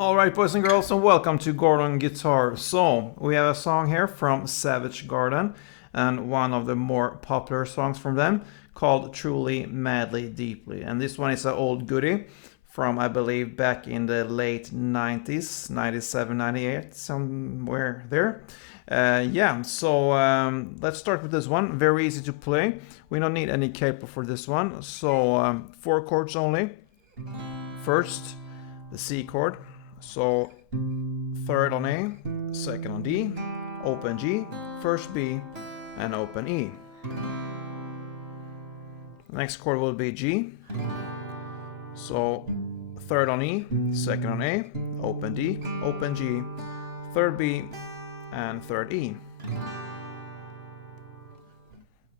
Alright, boys and girls, and welcome to Gordon Guitar. So, we have a song here from Savage Garden, and one of the more popular songs from them, called Truly, Madly, Deeply. And this one is an old goodie from, I believe, back in the late 90s, 97, 98, somewhere there. Let's start with this one. Very easy to play. We don't need any capo for this one. So, 4 chords only. First, the C chord. So, third on A, second on D, open G, first B, and open E. Next chord will be G. So, third on E, second on A, open D, open G, third B, and third E.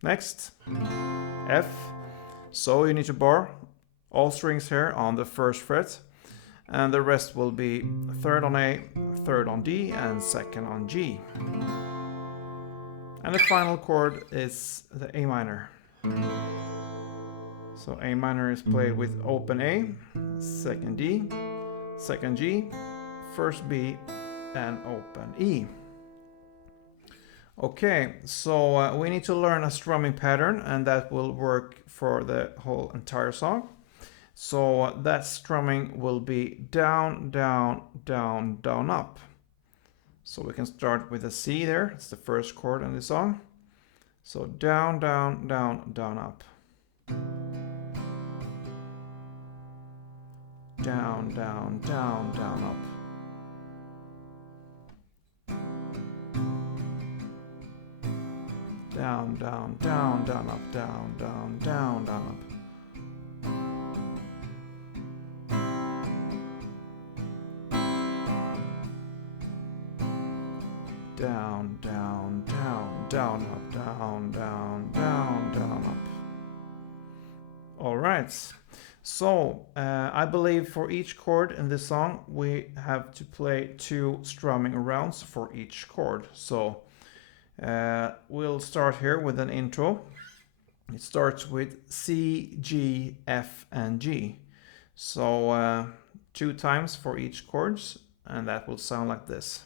Next, F. So you need to bar all strings here on the first fret, and the rest will be third on A, third on D, and second on G. And the final chord is the A minor. So A minor is played with open A, second D, second G, first B, and open E. Okay, so we need to learn a strumming pattern, and that will work for the whole entire song. So that strumming will be down, down, down, down, up. So we can start with a C there. It's the first chord in the song. So down, down, down, down, up. Down, down, down, down, up. Down, down, down, down, up, down, down, down, down, up. Down, down, down, down, up, down, down, down, down, up. All right. So, I believe for each chord in this song, we have to play 2 strumming rounds for each chord. So, we'll start here with an intro. It starts with C, G, F, and G. So, 2 times for each chords, and that will sound like this.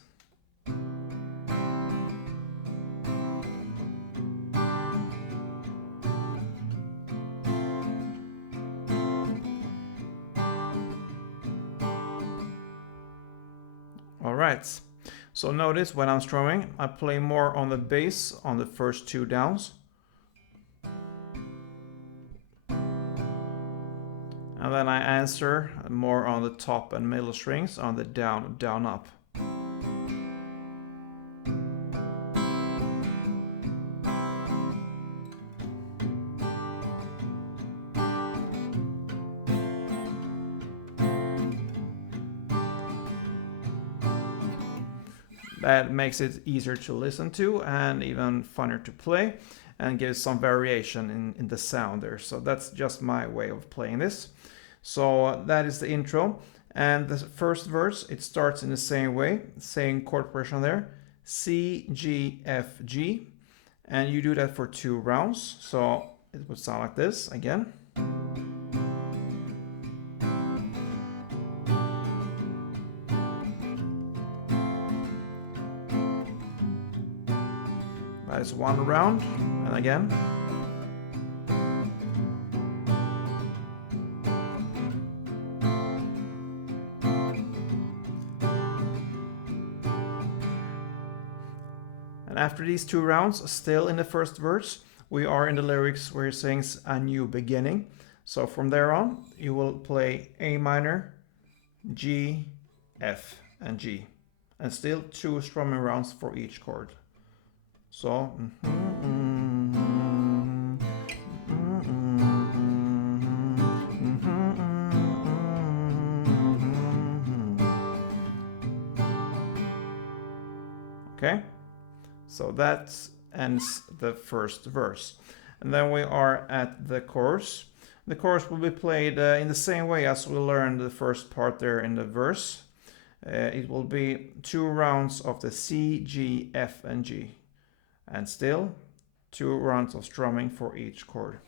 Alright, so notice when I'm strumming, I play more on the bass on the first 2 downs. And then I answer more on the top and middle strings on the down, down, up. That makes it easier to listen to and even funner to play, and gives some variation in the sound there. So that's just my way of playing this. So that is the intro. And the first verse, it starts in the same way, same chord progression there. C, G, F, G. And you do that for 2 rounds. So it would sound like this again. That is 1 round, and again. And after these 2 rounds, still in the first verse, we are in the lyrics where it sings a new beginning. So from there on, you will play A minor, G, F, and G. And still 2 strumming rounds for each chord. So, okay, so that ends the first verse. And then we are at the chorus. The chorus will be played in the same way as we learned the first part there in the verse. It will be 2 rounds of the C, G, F, and G. And still 2 rounds of strumming for each chord.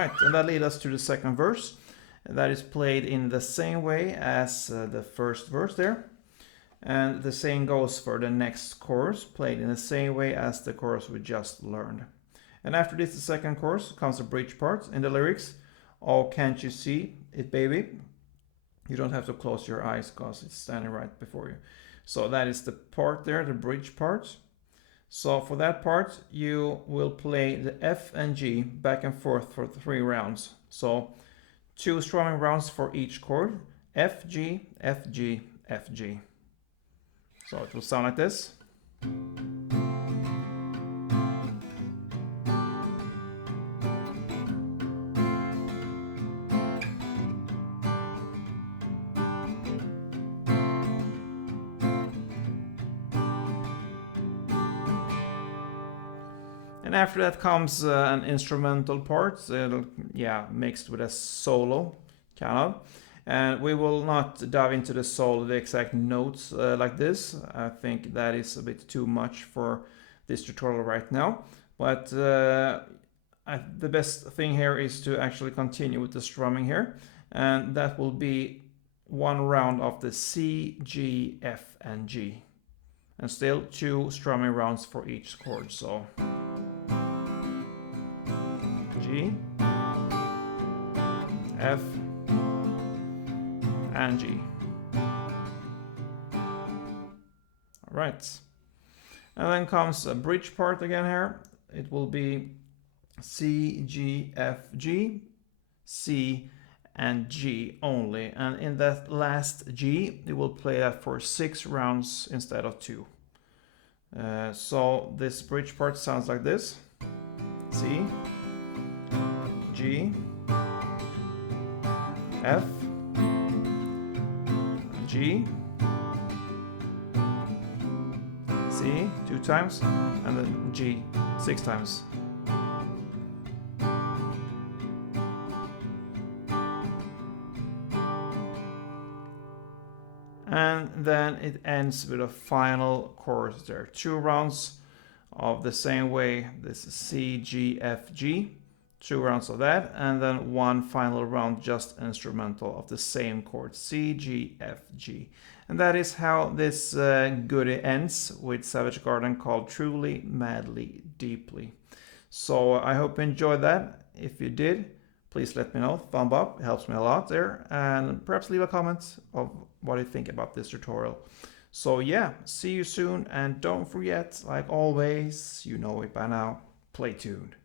right, and that leads us to the second verse. That is played in the same way as the first verse there. And the same goes for the next chorus, played in the same way as the chorus we just learned. And after this, the second chorus, comes a bridge part in the lyrics. Oh, can't you see it, baby? You don't have to close your eyes because it's standing right before you. So that is the part there, the bridge part. So for that part, you will play the F and G back and forth for 3 rounds. So 2 strumming rounds for each chord, F, G, F, G, F, G. So it will sound like this. And after that comes an instrumental part, mixed with a solo, kind of. And we will not dive into the solo, the exact notes like this. I think that is a bit too much for this tutorial right now. But the best thing here is to actually continue with the strumming here. And that will be 1 round of the C, G, F, and G. And still 2 strumming rounds for each chord. So G, F, and G. All right. And then comes a bridge part again here. It will be C, G, F, G, C, and G only. And in that last G, you will play that for 6 rounds instead of 2. So this bridge part sounds like this. C, G, F, G, C 2 times, and then G 6 times. And then it ends with a final chorus there. 2 rounds of the same way. This is C, G, F, G. 2 rounds of that, and then 1 final round just instrumental of the same chord, C, G, F, G. And that is how this goodie ends with Savage Garden, called Truly, Madly, Deeply. So I hope you enjoyed that. If you did, please let me know. Thumb up, it helps me a lot there. And perhaps leave a comment of what you think about this tutorial. So yeah, see you soon, and don't forget, like always, you know it by now, play tuned.